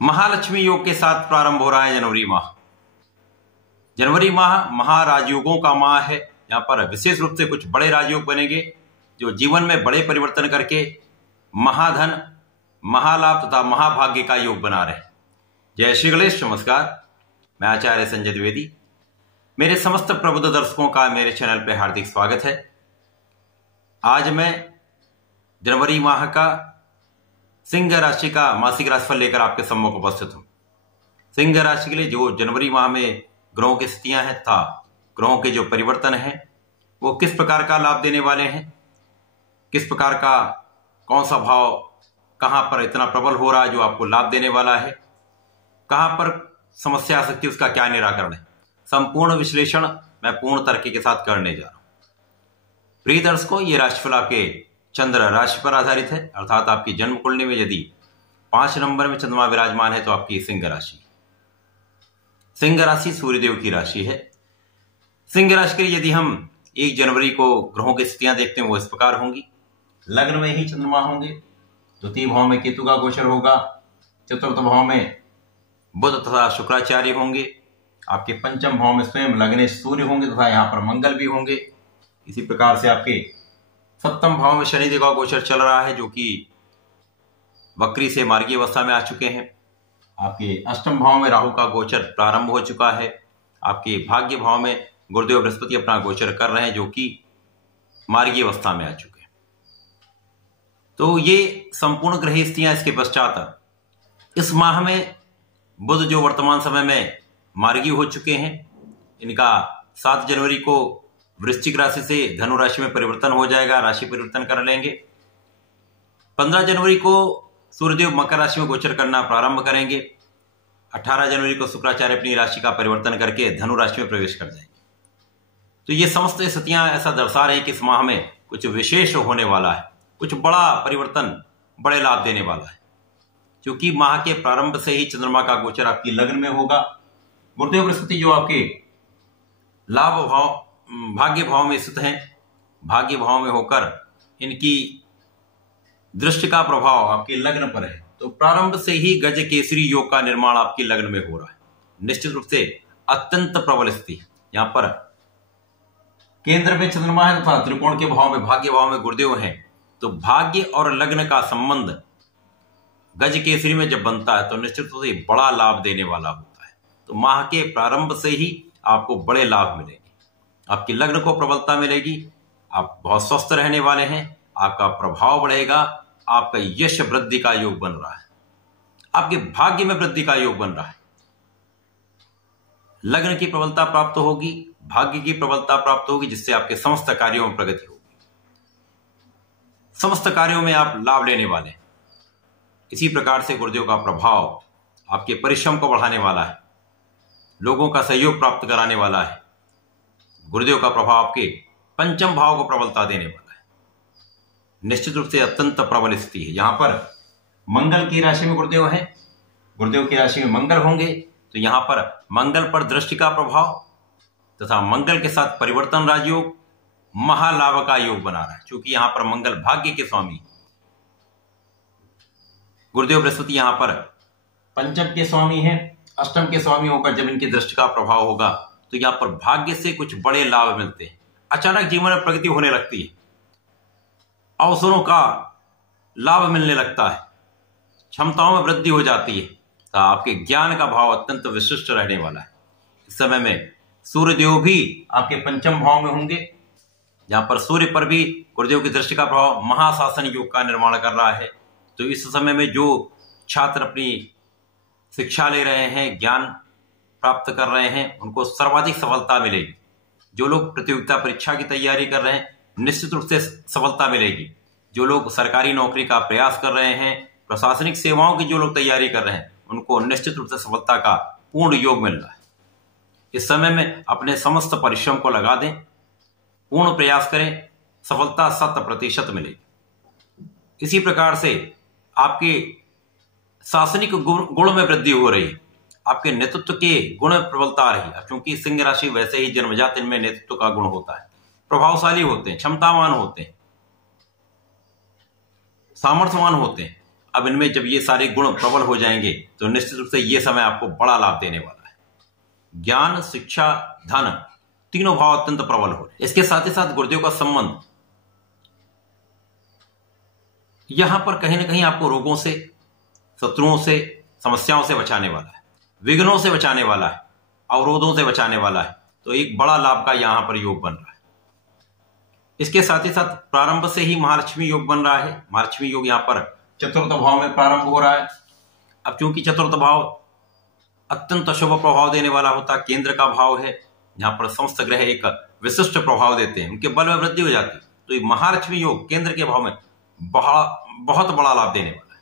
महालक्ष्मी योग के साथ प्रारंभ हो रहा है जनवरी माह। जनवरी माह महाराजयोगों का माह है। यहाँ पर विशेष रूप से कुछ बड़े राजयोग बनेंगे जो जीवन में बड़े परिवर्तन करके महाधन, महालाभ तथा महाभाग्य का योग बना रहे। जय श्री गणेश। नमस्कार, मैं आचार्य संजय द्विवेदी। मेरे समस्त प्रबुद्ध दर्शकों का मेरे चैनल पर हार्दिक स्वागत है। आज मैं जनवरी माह का सिंह राशि का मासिक राशिफल लेकर आपके सम्मुख उपस्थित हूं। सिंह राशि के लिए जो जनवरी माह में ग्रहों की स्थितियां हैं तथा ग्रहों के जो परिवर्तन हैं वो किस प्रकार का लाभ देने वाले हैं, किस प्रकार का कौन सा भाव कहां पर इतना प्रबल हो रहा है जो आपको लाभ देने वाला है, कहां पर समस्या आ सकती है, उसका क्या निराकरण है, संपूर्ण विश्लेषण मैं पूर्ण तर्क के साथ करने जा रहा हूं। प्रिय दर्शकों, ये राशिफल आपके चंद्र राशि पर आधारित है, अर्थात आपकी जन्म कुंडली में यदि 5 नंबर में चंद्रमा विराजमान है तो आपकी सिंह राशि। सिंह राशि सूर्यदेव की राशि है। सिंह राशि के लिए यदि हम 1 जनवरी को ग्रहों की स्थितियां देखते हैं वो इस प्रकार होंगी। लग्न में ही चंद्रमा होंगे, द्वितीय भाव में केतु का गोचर होगा, चतुर्थ भाव में बुध तथा शुक्राचार्य होंगे, आपके पंचम भाव में स्वयं लग्नेश सूर्य होंगे तथा यहाँ पर मंगल भी होंगे। इसी प्रकार से आपके सप्तम भाव में शनिदेव का गोचर चल रहा है जो कि वक्री से मार्गी अवस्था में आ चुके हैं। आपके अष्टम भाव में राहु का गोचर प्रारंभ हो चुका है। आपके भाग्य भाव में गुरुदेव बृहस्पति अपना गोचर कर रहे हैं जो कि मार्गी अवस्था में आ चुके हैं। तो ये संपूर्ण ग्रह स्थितियां। इसके पश्चात इस माह में बुध जो वर्तमान समय में मार्गी हो चुके हैं, इनका 7 जनवरी को वृश्चिक राशि से धनु राशि में परिवर्तन हो जाएगा, राशि परिवर्तन कर लेंगे। 15 जनवरी को सूर्यदेव मकर राशि में गोचर करना प्रारंभ करेंगे। 18 जनवरी को शुक्राचार्य अपनी राशि का परिवर्तन करके धनु राशि में प्रवेश कर जाएंगे। तो ये समस्त स्थितियां ऐसा दर्शा रही कि इस माह में कुछ विशेष होने वाला है, कुछ बड़ा परिवर्तन, बड़े लाभ देने वाला है। क्योंकि माह के प्रारंभ से ही चंद्रमा का गोचर आपकी लग्न में होगा। गुरुदेव बृहस्पति जो आपके लाभ भाव भाग्य भाव में स्थित हैं, भाग्य भाव में होकर इनकी दृष्टि का प्रभाव आपके लग्न पर है। तो प्रारंभ से ही गज केसरी योग का निर्माण आपके लग्न में हो रहा है। निश्चित रूप से अत्यंत प्रबल स्थिति। यहां पर केंद्र में चंद्रमा है तथा त्रिकोण के भाव में भाग्य भाव में गुरुदेव हैं। तो भाग्य और लग्न का संबंध गज केसरी में जब बनता है तो निश्चित रूप से बड़ा लाभ देने वाला होता है। तो माह के प्रारंभ से ही आपको बड़े लाभ मिलेंगे। आपकी लग्न को प्रबलता मिलेगी, आप बहुत स्वस्थ रहने वाले हैं, आपका प्रभाव बढ़ेगा, आपका यश वृद्धि का योग बन रहा है, आपके भाग्य में वृद्धि का योग बन रहा है। लग्न की प्रबलता प्राप्त होगी, भाग्य की प्रबलता प्राप्त होगी, जिससे आपके समस्त कार्यों में प्रगति होगी, समस्त कार्यों में आप लाभ लेने वाले हैं। इसी प्रकार से गुरुदेव का प्रभाव आपके परिश्रम को बढ़ाने वाला है, लोगों का सहयोग प्राप्त कराने वाला है। गुरुदेव का प्रभाव आपके पंचम भाव को प्रबलता देने वाला है। निश्चित रूप से अत्यंत प्रबल स्थिति है। यहां पर मंगल की राशि में गुरुदेव है, गुरुदेव की राशि में मंगल होंगे। तो यहां पर मंगल पर दृष्टि का प्रभाव तथा मंगल के साथ परिवर्तन राजयोग, महालाभ का योग बना रहा है। क्योंकि यहां पर मंगल भाग्य के स्वामी, गुरुदेव बृहस्पति यहां पर पंचम के स्वामी है, अष्टम के स्वामी होकर जब इनकी दृष्टि का प्रभाव होगा तो यहां पर भाग्य से कुछ बड़े लाभ मिलते हैं। अचानक जीवन में प्रगति होने लगती है, अवसरों का लाभ मिलने लगता है, क्षमताओं में वृद्धि हो जाती है। तो आपके ज्ञान का भाव अत्यंत विशिष्ट रहने वाला है। इस समय में सूर्यदेव भी आपके पंचम भाव में होंगे, जहां पर सूर्य पर भी गुरुदेव की दृष्टि का प्रभाव महाशासन योग का निर्माण कर रहा है। तो इस समय में जो छात्र अपनी शिक्षा ले रहे हैं, ज्ञान प्राप्त कर रहे हैं, उनको सर्वाधिक सफलता मिलेगी। जो लोग प्रतियोगिता परीक्षा की तैयारी कर रहे हैं, निश्चित रूप से सफलता मिलेगी। जो लोग सरकारी नौकरी का प्रयास कर रहे हैं, प्रशासनिक सेवाओं की जो लोग तैयारी कर रहे हैं, उनको निश्चित रूप से सफलता का पूर्ण योग मिल रहा है। इस समय में अपने समस्त परिश्रम को लगा दें, पूर्ण प्रयास करें, सफलता 100% मिलेगी। इसी प्रकार से आपके शासनिक गुण में वृद्धि हो रही है, आपके नेतृत्व के गुण में प्रबलता आ रही है। क्योंकि सिंह राशि वैसे ही जन्मजात इनमें नेतृत्व का गुण होता है, प्रभावशाली होते हैं, क्षमतावान होते हैं, सामर्थ्यवान होते हैं, अब इनमें जब ये सारे गुण प्रबल हो जाएंगे तो निश्चित रूप से ये समय आपको बड़ा लाभ देने वाला है। ज्ञान, शिक्षा, धन, तीनों भाव अत्यंत प्रबल हो रहे। इसके साथ ही साथ गुरुदेव का संबंध यहां पर कहीं ना कहीं आपको रोगों से, शत्रुओं से, समस्याओं से बचाने वाला है, विघ्नों से बचाने वाला है, अवरोधों से बचाने वाला है। तो एक बड़ा लाभ का यहां पर योग बन रहा है। इसके साथ ही साथ प्रारंभ से ही महालक्ष्मी योग बन रहा है। महालक्ष्मी योग यहां पर चतुर्थ भाव में प्रारंभ हो रहा है। अब क्योंकि चतुर्थ भाव अत्यंत शुभ प्रभाव देने वाला होता है, केंद्र का भाव है, जहां पर समस्त ग्रह एक विशिष्ट प्रभाव देते हैं, उनके बल में वृद्धि हो जाती है। तो ये महालक्ष्मी योग केंद्र के भाव में बहुत बड़ा लाभ देने वाला है।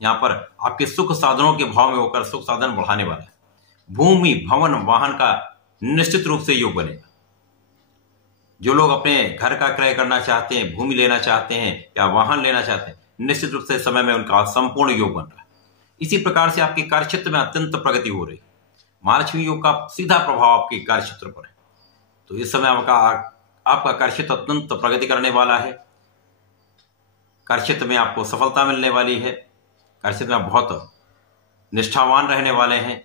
यहां पर आपके सुख साधनों के भाव में होकर सुख साधन बढ़ाने वाला है। भूमि, भवन, वाहन का निश्चित रूप से योग बनेगा। जो लोग अपने घर का क्रय करना चाहते हैं, भूमि लेना चाहते हैं या वाहन लेना चाहते हैं, निश्चित रूप से समय में उनका संपूर्ण योग बन रहा है। इसी प्रकार से आपके कार्यक्षेत्र में अत्यंत प्रगति हो रही है। महालक्ष्मी योग का सीधा प्रभाव आपके कार्यक्षेत्र पर है। तो इस समय आपका कार्यक्षेत्र अत्यंत प्रगति करने वाला है। कार्यक्षेत्र में आपको सफलता मिलने वाली है। कार्यक्षेत्र में आप बहुत निष्ठावान रहने वाले हैं।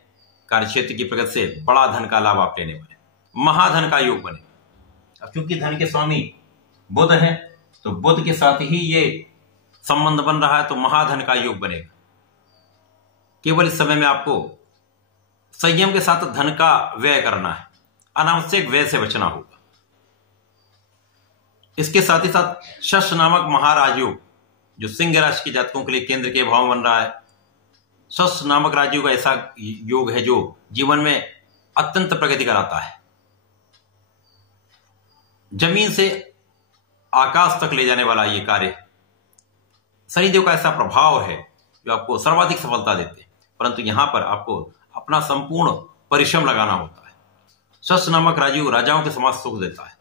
कार्यक्षेत्र की प्रगति से बड़ा धन का लाभ आप लेने वाले हैं। महाधन का योग बनेगा। अब क्योंकि धन के स्वामी बुध हैं, तो बुध के साथ ही ये संबंध बन रहा है, तो महाधन का योग बनेगा। केवल इस समय में आपको संयम के साथ धन का व्यय करना है, अनावश्यक व्यय से बचना होगा। इसके साथ ही साथ शश नामक महाराजयोग, जो सिंह राशि के जातकों के लिए केंद्र के भाव बन रहा है। शश नामक राजयोग ऐसा योग है जो जीवन में अत्यंत प्रगति कराता है। जमीन से आकाश तक ले जाने वाला ये कार्य शनिदेव का ऐसा प्रभाव है जो आपको सर्वाधिक सफलता देते हैं, परंतु यहां पर आपको अपना संपूर्ण परिश्रम लगाना होता है। शश नामक राजयोग राजाओं के समान सुख देता है।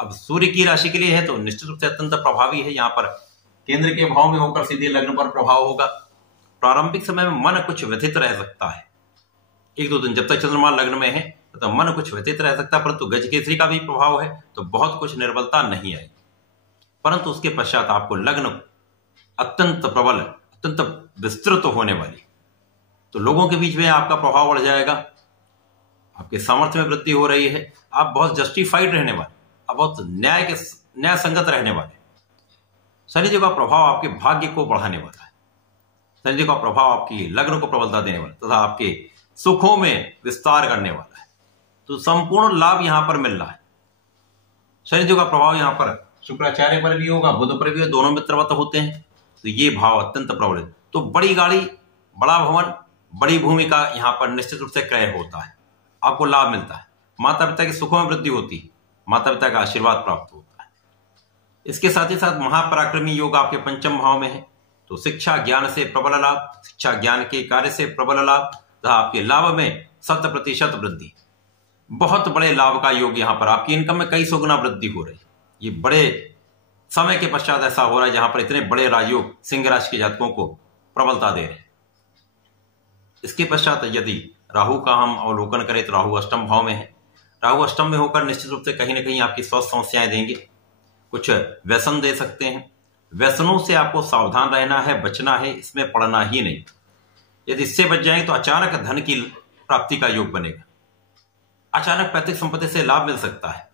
अब सूर्य की राशि के लिए है तो निश्चित रूप से अत्यंत प्रभावी है। यहां पर केंद्र के भाव में होकर सीधे लग्न पर प्रभाव होगा। प्रारंभिक समय में मन कुछ व्यथित रह सकता है, 1-2 दिन जब तक चंद्रमा लग्न में है तो मन कुछ व्यतीत रह सकता है, परंतु गजकेसरी का भी प्रभाव है तो बहुत कुछ निर्बलता नहीं आई। परंतु उसके पश्चात आपको लग्न अत्यंत प्रबल, अत्यंत विस्तृत होने वाली, तो लोगों के बीच में आपका प्रभाव बढ़ जाएगा। आपके सामर्थ्य में वृद्धि हो रही है। आप बहुत जस्टिफाइड रहने वाले, आप बहुत न्याय संगत रहने वाले। शनिदेव का प्रभाव आपके भाग्य को बढ़ाने वाला है। शनिदेव का प्रभाव आपकी लग्न को प्रबलता देने वाला तथा आपके सुखों में विस्तार करने वाला है। तो संपूर्ण लाभ यहां पर मिल रहा है। शनिदेव का प्रभाव यहां पर शुक्राचार्य पर भी होगा, बुध पर भी होगा, दोनों मित्रवत होते हैं, तो ये भाव अत्यंत प्रबल है। तो बड़ी गाड़ी, बड़ा भवन, बड़ी भूमि का यहां पर निश्चित रूप से क्रय होता है, आपको लाभ मिलता है। माता पिता के सुखों में वृद्धि होती है, माता पिता का आशीर्वाद प्राप्त होता है। इसके साथ ही साथ महापराक्रमी योग आपके पंचम भाव में है, तो शिक्षा ज्ञान से प्रबल लाभ, शिक्षा ज्ञान के कार्य से प्रबल लाभ तथा आपके लाभ में 100% वृद्धि। बहुत बड़े लाभ का योग यहां पर आपकी इनकम में कई 100 गुना वृद्धि हो रही है। ये बड़े समय के पश्चात ऐसा हो रहा है जहां पर इतने बड़े राजयोग सिंह राशि के जातकों को प्रबलता दे रहे हैं। इसके पश्चात यदि राहु का हम अवलोकन करें तो राहु अष्टम भाव में है। राहु अष्टम में होकर निश्चित रूप से कहीं ना कहीं आपकी स्वास्थ्य समस्याएं देंगे, कुछ व्यसन दे सकते हैं। व्यसनों से आपको सावधान रहना है, बचना है, इसमें पड़ना ही नहीं। यदि इससे बच जाएंगे तो अचानक धन की प्राप्ति का योग बनेगा। अचानक पैतृक संपत्ति से लाभ मिल सकता है,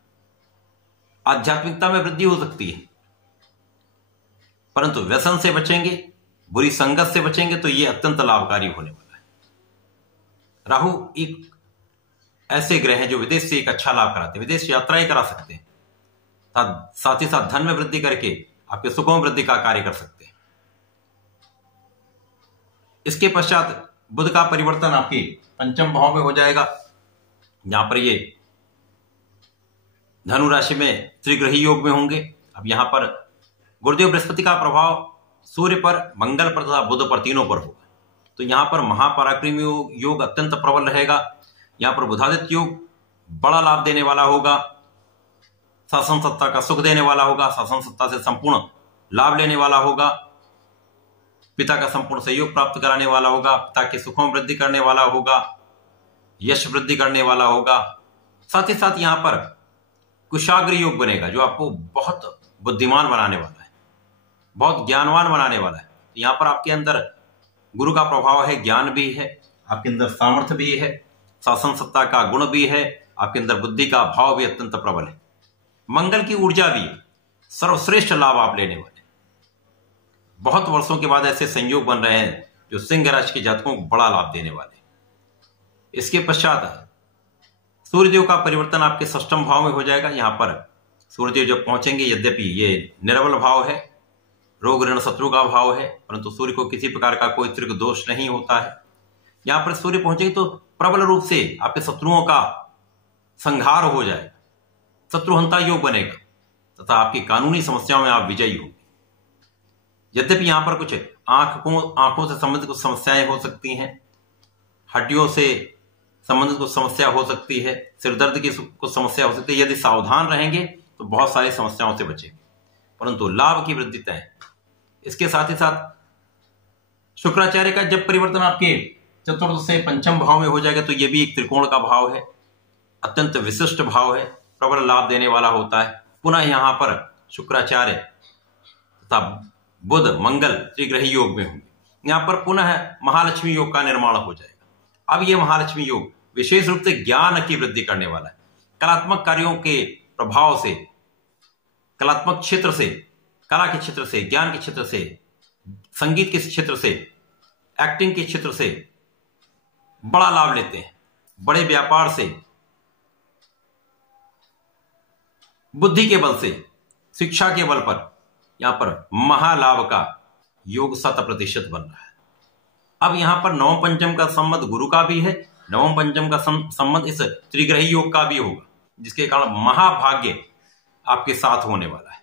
आध्यात्मिकता में वृद्धि हो सकती है। परंतु व्यसन से बचेंगे, बुरी संगत से बचेंगे तो यह अत्यंत लाभकारी होने वाला है। राहु एक ऐसे ग्रह हैं जो विदेश से एक अच्छा लाभ कराते हैं, विदेश यात्राएं करा सकते हैं, साथ ही साथ धन में वृद्धि करके आपके सुखों में वृद्धि का कार्य कर सकते हैं। इसके पश्चात बुध का परिवर्तन आपके पंचम भाव में हो जाएगा, जहां पर ये धनु राशि में त्रिग्रही योग में होंगे। अब यहां पर गुरुदेव बृहस्पति का प्रभाव सूर्य पर, मंगल पर तथा बुध पर, तीनों पर होगा। तो यहां पर महापराक्रमी योग अत्यंत प्रबल रहेगा। यहां पर बुधादित्य योग बड़ा लाभ देने वाला होगा, शासन सत्ता का सुख देने वाला होगा, शासन सत्ता से संपूर्ण लाभ लेने वाला होगा, पिता का संपूर्ण सहयोग प्राप्त कराने वाला होगा, पिता के सुखों में वृद्धि करने वाला होगा, यश वृद्धि करने वाला होगा। साथ ही साथ यहां पर कुशाग्र योग बनेगा जो आपको बहुत बुद्धिमान बनाने वाला है, बहुत ज्ञानवान बनाने वाला है। यहाँ पर आपके अंदर गुरु का प्रभाव है, ज्ञान भी है, आपके अंदर सामर्थ्य भी है, शासन सत्ता का गुण भी है, आपके अंदर बुद्धि का भाव भी अत्यंत प्रबल है, मंगल की ऊर्जा भी है, सर्वश्रेष्ठ लाभ आप लेने वाले। बहुत वर्षों के बाद ऐसे संयोग बन रहे हैं जो सिंह राशि के जातकों को बड़ा लाभ देने वाले। इसके पश्चात सूर्यदेव का परिवर्तन आपके षष्ठम भाव में हो जाएगा। यहाँ पर सूर्यदेव जब पहुंचेंगे, यद्यपि ये निर्बल भाव है, रोग ऋण शत्रु का भाव है, परंतु सूर्य को किसी प्रकार का कोई त्रिक दोष नहीं होता है। यहाँ पर सूर्य पहुंचेंगे तो प्रबल रूप से आपके शत्रुओं का संहार हो जाएगा, शत्रुहंता योग बनेगा तथा आपकी कानूनी समस्याओं में आप विजयी होंगे। यद्यपि यहाँ पर कुछ आंखों से संबंधित कुछ समस्याएं हो सकती हैं, हड्डियों से संबंधित कुछ समस्या हो सकती है, सिर दर्द की कुछ समस्या हो सकती है। यदि सावधान रहेंगे तो बहुत सारी समस्याओं से बचेंगे, परंतु लाभ की वृद्धि तय है। इसके साथ ही साथ शुक्राचार्य का जब परिवर्तन आपके चतुर्थ से पंचम भाव में हो जाएगा तो यह भी एक त्रिकोण का भाव है, अत्यंत विशिष्ट भाव है, प्रबल लाभ देने वाला होता है। पुनः यहाँ पर शुक्राचार्य तथा बुध मंगल त्रिग्रही योग में होंगे। यहाँ पर पुनः महालक्ष्मी योग का निर्माण हो जाएगा। अब यह महालक्ष्मी योग विशेष रूप से ज्ञान की वृद्धि करने वाला है। कलात्मक कार्यों के प्रभाव से, कलात्मक क्षेत्र से, कला के क्षेत्र से, ज्ञान के क्षेत्र से, संगीत के क्षेत्र से, एक्टिंग के क्षेत्र से बड़ा लाभ लेते हैं। बड़े व्यापार से, बुद्धि के बल से, शिक्षा के बल पर यहां पर महालाभ का योग 100% बन रहा है। अब यहां पर नवम पंचम का संबंध गुरु का भी है, नवम पंचम का संबंध इस त्रिग्रही योग का भी होगा, जिसके कारण महाभाग्य आपके साथ होने वाला है।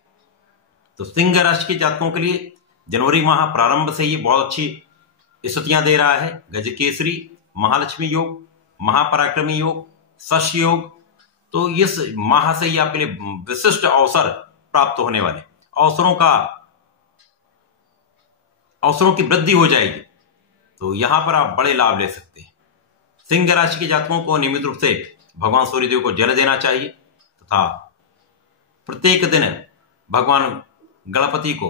तो सिंह राशि के जातकों के लिए जनवरी माह प्रारंभ से ही बहुत अच्छी स्थितियां दे रहा है। गजकेसरी, महालक्ष्मी योग, महापराक्रमी योग, शस्य योग। तो इस माह से ही आपके लिए विशिष्ट अवसर प्राप्त होने वाले, अवसरों की वृद्धि हो जाएगी। तो यहां पर आप बड़े लाभ ले सकते हैं। सिंह राशि के जातकों को नियमित रूप से भगवान सूर्यदेव को जल देना चाहिए तथा प्रत्येक दिन भगवान गणपति को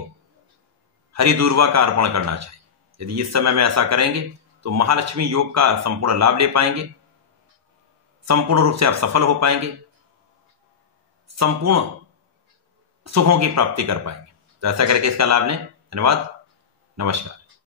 हरि दूर्वा का अर्पण करना चाहिए। यदि इस समय में ऐसा करेंगे तो महालक्ष्मी योग का संपूर्ण लाभ ले पाएंगे, संपूर्ण रूप से आप सफल हो पाएंगे, संपूर्ण सुखों की प्राप्ति कर पाएंगे। तो ऐसा करके इसका लाभ लें। धन्यवाद, नमस्कार।